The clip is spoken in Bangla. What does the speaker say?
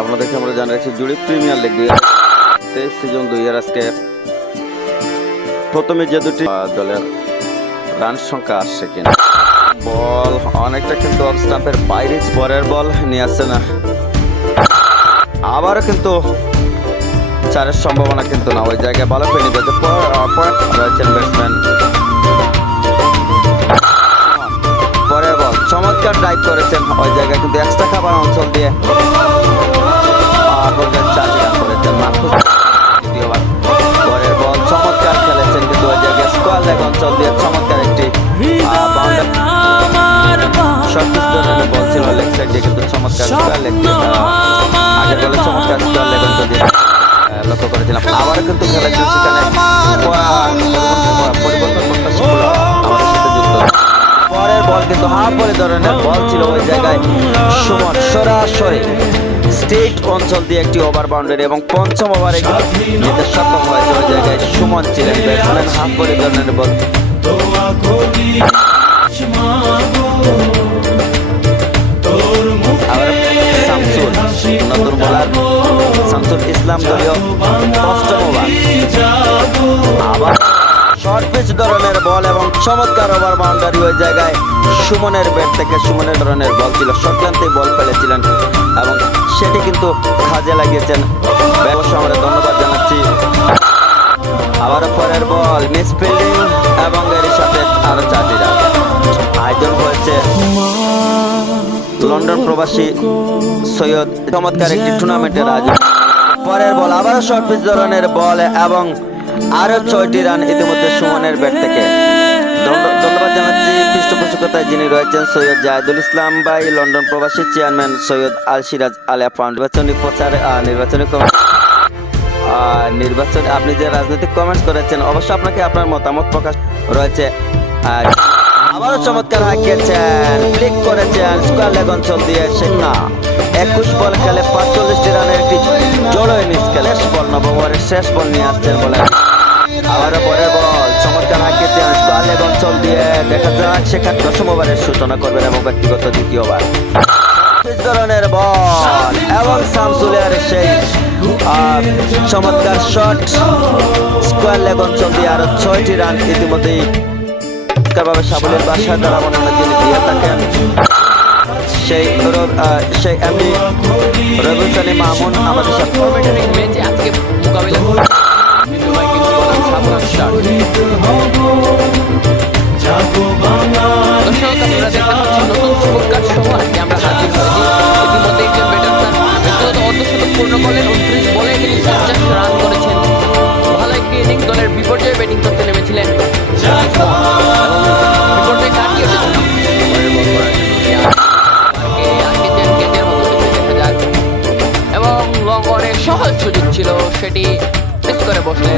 আপনাদেরকে আমরা জানাচ্ছি জুড়ি প্রিমিয়ার লিগ 2023 সিজন 2 এর আজকে প্রথমে যে দুটি দলের রান সংখ্যা আসছে কিনা। বল অনেকটা কিন্তু অফ স্টাম্পের বাইরে, পরের বল নিয়ে আসছে না, আবারও কিন্তু চারের সম্ভাবনা কিন্তু না, ওই জায়গায় ভালো পেয়ে নিতে রয়েছেন ব্যাটসম্যান। পরের বল চমৎকার ড্রাইভ করেছেন, ওই জায়গায় কিন্তু এক্সট্রা খাবার অঞ্চল দিয়ে করেছেন মাহফুজ। দ্বিতীয়বার পরের বল চমৎকার খেলেছেন, কিন্তু ওই জায়গায় স্কোয়ার লেগ অঞ্চল দিয়ে চমৎকার একটি বল ছিল লেগ সাইড দিয়ে, কিন্তু চমৎকার স্কোয়ার লেগ আগের বলে চমৎকার স্কোয়ার লেগ অঞ্চল দিয়ে লক্ষ্য করেছিলাম। আবারও কিন্তু খেলেছেন সেখানে পরিবর্তন করতে আমাদের সাথে যুক্ত। পরের বল কিন্তু হাফ বলে ধরনের বল ছিল, ওই জায়গায় সুমন সরাসরি স্টেট অঞ্চল দিয়ে একটি ওভার বাউন্ডারি এবং পঞ্চম ওভারে যেতে সক্ষম হয়েছে। ওই জায়গায় সুমন ছিলেন ব্যাটসম্যান, হাফ বলে ধরনের বল। আবার শামসুল নতুন বোলার শামসুল ইসলাম দলীয় অষ্টম ওভার, আবার শর্ট পিচ ধরনের বল এবং চমৎকার ওভার বাউন্ডারি। ওই জায়গায় সুমনের ব্যাট থেকে সুমনের ধরনের বল ছিল, শর্ট লেন্থে বল ফেলেছিলেন এবং সেটি কিন্তু কাজে লাগিয়েছেন। অবশ্যই আমরা ধন্যবাদ জানাচ্ছি। আবারও পরের বল মিস ফিল্ডিং এবং এর সাথে আরো 4টি রান। আয়োজন হয়েছে লন্ডন প্রবাসী সৈয়দ চমৎকার একটি টুর্নামেন্টের আয়োজন। পরের বল আবারও শর্ট পিচ ধরনের বল এবং আরো 6টি রান ইতিমধ্যে সুমনের ব্যাট থেকে। ধন্যবাদ জানাচ্ছি পৃষ্ঠপোষকতায় যিনি রয়েছেন সৈয়দ জাহিদুল ইসলাম ভাই, লন্ডন প্রবাসী চেয়ারম্যান সৈয়দ আল সিরাজ আলিয়া ফাউন্ড। নির্বাচনী প্রচার নির্বাচন আপনি যে রাজনৈতিক কমেন্টস করেছেন, অবশ্যই আপনাকে আপনার মতামত প্রকাশ রয়েছে। আবারও চমৎকার হাঁকিয়েছেন, ক্লিক করেছেন স্কোয়ার লেগ অঞ্চল দিয়ে। না 21 বল খেলে 45টি রানের একটি জড়ো ইনিংস খেলে বল নবম ওভারের শেষ বল নিয়ে আসছেন বলে। আবারও পরের বল চমৎকার হাঁকিয়েছেন স্কোয়ার লেগ অঞ্চল দিয়ে। দেখা যাক সেখানে 10ম ওভারের সূচনা করবেন এবং ব্যক্তিগত দ্বিতীয় ওভার ধরনের বল এবং শামসুলের সেই চমৎকার শট স্কোয়ার লেগ অঞ্চল দিয়ে আরো 6টি রান ইতিমধ্যেই সাবলের বাসায় দ্বারা মনে যিনি দিয়ে থাকেন সেই এমনি রবিউল মামুন আমাদের সাথে আজকে মোকাবিলা পূর্ণ করলেন 29 বলে তিনি 50 রান করেছেন। ভালো একটি ইনিংস, দলের বিপর্যয়ে ব্যাটিং করতে নেমেছিলেন এবং লং অনের সহজ সুযোগ ছিল, সেটি মিস করে বসলেন।